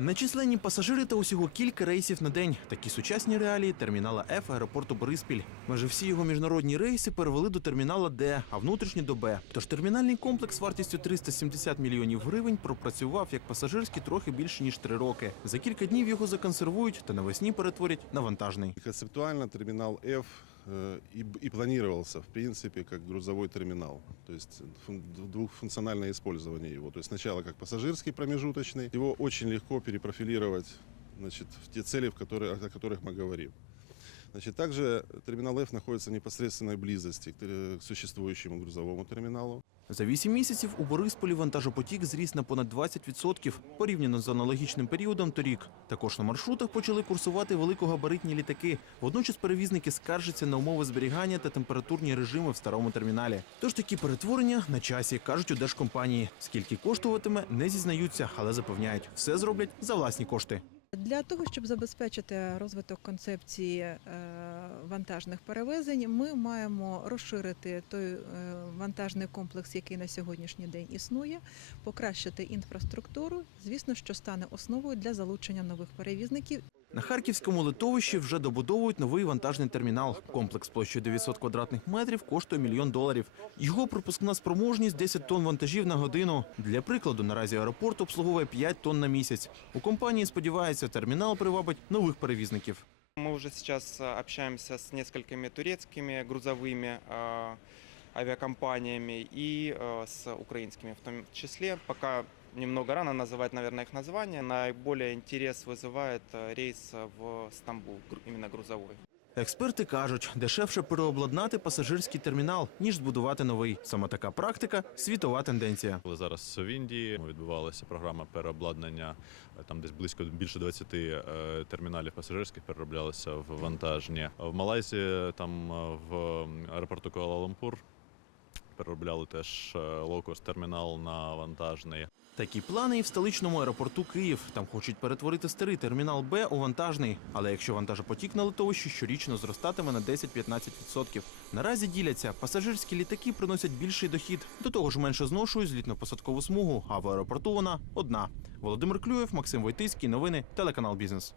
Нечисленні пасажири та усього кілька рейсів на день. Такі сучасні реалії термінала Ф аеропорту Бориспіль. Майже всі його міжнародні рейси перевели до термінала Д, а внутрішні до Б. Тож термінальний комплекс вартістю 370 мільйонів гривень пропрацював як пасажирський трохи більше ніж три роки. За кілька днів його законсервують та навесні перетворять на вантажний. Концептуально терминал F э, и, б- и планировался, в принципе, как грузовой терминал. То есть фун- двухфункциональное использование его. То есть сначала как пассажирский промежуточный. Его очень легко перепрофилировать значит, в те цели, в которые, о которых мы говорим. Значит, также терминал F находится в непосредственной близости к, тер- к существующему грузовому терминалу. За вісім місяців у Борисполі вантажопотік зріс на понад 20% порівняно з аналогічним періодом торік. Також на маршрутах почали курсувати великогабаритні літаки. Водночас перевізники скаржаться на умови зберігання та температурні режими в старому терміналі. Тож такі перетворення на часі кажуть у держкомпанії. Скільки коштуватиме, не зізнаються, але запевняють, все зроблять за власні кошти. Для того, щоб забезпечити розвиток концепції е, вантажних перевезень, ми маємо розширити той е, вантажний комплекс, який на сьогоднішній день існує, покращити інфраструктуру, звісно, що стане основою для залучення нових перевізників На харківському литовищі вже добудовують новий вантажний термінал. Комплекс площею 900 квадратних метрів коштує мільйон доларів. Його пропускна спроможність 10 тонн вантажів на годину. Для прикладу, наразі аеропорт обслуговує 5 тонн на місяць. У компанії сподіваються, термінал привабить нових перевізників. Мы уже сейчас а, общаемся с несколькими турецкими грузовыми а, авиакомпаниями и а, с украинскими в том числе. Пока немного рано называть, наверное, их названия. Наиболее интерес вызывает а, рейс в Стамбул, гру- именно грузовой. Експерти кажуть, дешевше переобладнати пасажирський термінал, ніж збудувати новий. Саме така практика світова тенденція. Коли зараз в Індії відбувалася програма переобладнання, е, там десь близько більше 20 е, терміналів пасажирських перероблялися в вантажні. В Малайзії там е, в аеропорту Куала-Лумпур переробляли теж е, лоукост термінал на вантажний. Такі плани і в столичному аеропорту Київ. Там хочуть перетворити старий термінал Б у вантажний. Але якщо вантажопотік на литовищі щорічно зростатиме на 10-15%. Наразі діляться, пасажирські літаки приносять більший дохід. До того ж менше зношують злітно-посадкову смугу, а в аеропорту вона одна. Володимир Клюєв, Максим Войтицький, новини, телеканал Бізнес.